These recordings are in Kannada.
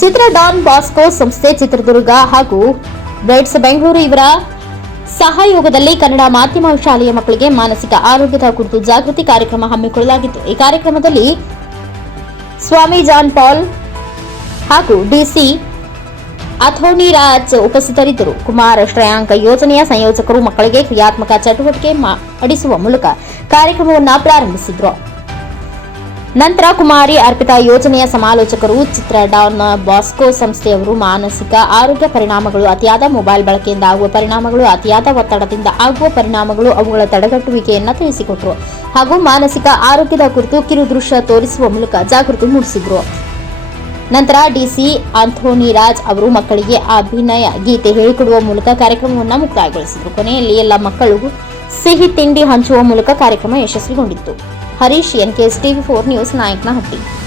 ಚಿತ್ರ ಡಾನ್ ಬಾಸ್ಕೋ ಸಂಸ್ಥೆ ಚಿತ್ರದುರ್ಗ ಹಾಗೂ ಬ್ರೈಟ್ಸ್ ಬೆಂಗಳೂರು ಇವರ ಸಹಯೋಗದಲ್ಲಿ ಕನ್ನಡ ಮಾಧ್ಯಮ ಶಾಲೆಯ ಮಕ್ಕಳಿಗೆ ಮಾನಸಿಕ ಆರೋಗ್ಯದ ಕುರಿತು ಜಾಗೃತಿ ಕಾರ್ಯಕ್ರಮ ಹಮ್ಮಿಕೊಳ್ಳಲಾಗಿತ್ತು. ಈ ಕಾರ್ಯಕ್ರಮದಲ್ಲಿ ಸ್ವಾಮಿ ಜಾನ್ ಪಾಲ್ ಹಾಗೂ ಡಿಸಿ ಅಥೋನಿ ರಾಜ್ ಉಪಸ್ಥಿತರಿದ್ದರು. ಕುಮಾರ್ ಶ್ರೇಯಾಂಕ ಯೋಜನೆಯ ಸಂಯೋಜಕರು ಮಕ್ಕಳಿಗೆ ಕ್ರಿಯಾತ್ಮಕ ಚಟುವಟಿಕೆ ಮಾಡಿಸುವ ಮೂಲಕ ಕಾರ್ಯಕ್ರಮವನ್ನು ಪ್ರಾರಂಭಿಸಿದ್ರು. ನಂತರ ಕುಮಾರಿ ಅರ್ಪಿತಾ ಯೋಜನೆಯ ಸಮಾಲೋಚಕರು ಚಿತ್ರ ಡಾನ್ ಬಾಸ್ಕೋ ಸಂಸ್ಥೆಯವರು ಮಾನಸಿಕ ಆರೋಗ್ಯ ಪರಿಣಾಮಗಳು ಅತಿಯಾದ ಮೊಬೈಲ್ ಬಳಕೆಯಿಂದ ಆಗುವ ಪರಿಣಾಮಗಳು, ಅತಿಯಾದ ಒತ್ತಡದಿಂದ ಆಗುವ ಪರಿಣಾಮಗಳು, ಅವುಗಳ ತಡೆಗಟ್ಟುವಿಕೆಯನ್ನು ತಿಳಿಸಿಕೊಟ್ರು. ಹಾಗೂ ಮಾನಸಿಕ ಆರೋಗ್ಯದ ಕುರಿತು ಕಿರು ದೃಶ್ಯ ತೋರಿಸುವ ಮೂಲಕ ಜಾಗೃತಿ ಮೂಡಿಸಿದ್ರು. ನಂತರ ಡಿಸಿ ಆಂಥೋನಿ ರಾಜ್ ಅವರು ಮಕ್ಕಳಿಗೆ ಅಭಿನಯ ಗೀತೆ ಹೇಳಿಕೊಡುವ ಮೂಲಕ ಕಾರ್ಯಕ್ರಮವನ್ನು ಮುಕ್ತಾಯಗೊಳಿಸಿದರು. ಕೊನೆಯಲ್ಲಿ ಎಲ್ಲ ಮಕ್ಕಳು ಸಿಹಿ ತಿಂಡಿ ಹಂಚುವ ಮೂಲಕ ಕಾರ್ಯಕ್ರಮ ಯಶಸ್ವಿಗೊಂಡಿತ್ತು. Harish N K TV four news નાયકના હતી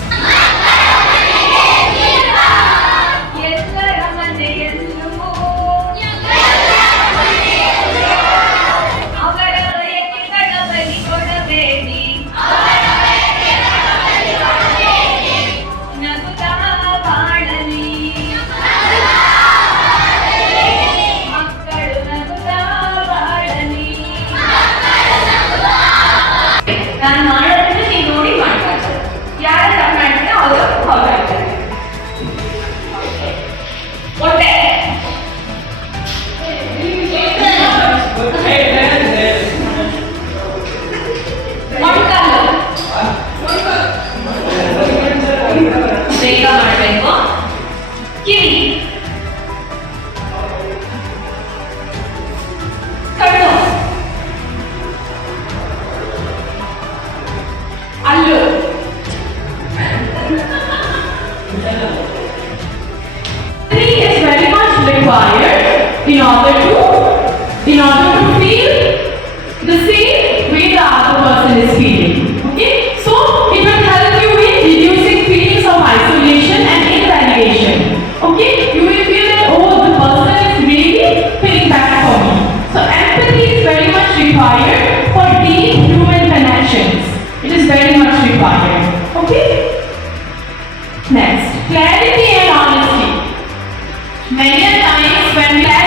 நான் வாழ Three is very much required in order to in order to feel the same way the other person is feeling. Okay? So it will help you in reducing feelings of isolation and invalidation. Okay? You will feel that oh the person is really feeling bad for me. So empathy is very much required for deep human connections. It is very much required. Next, clarity and honesty. Many a times when lack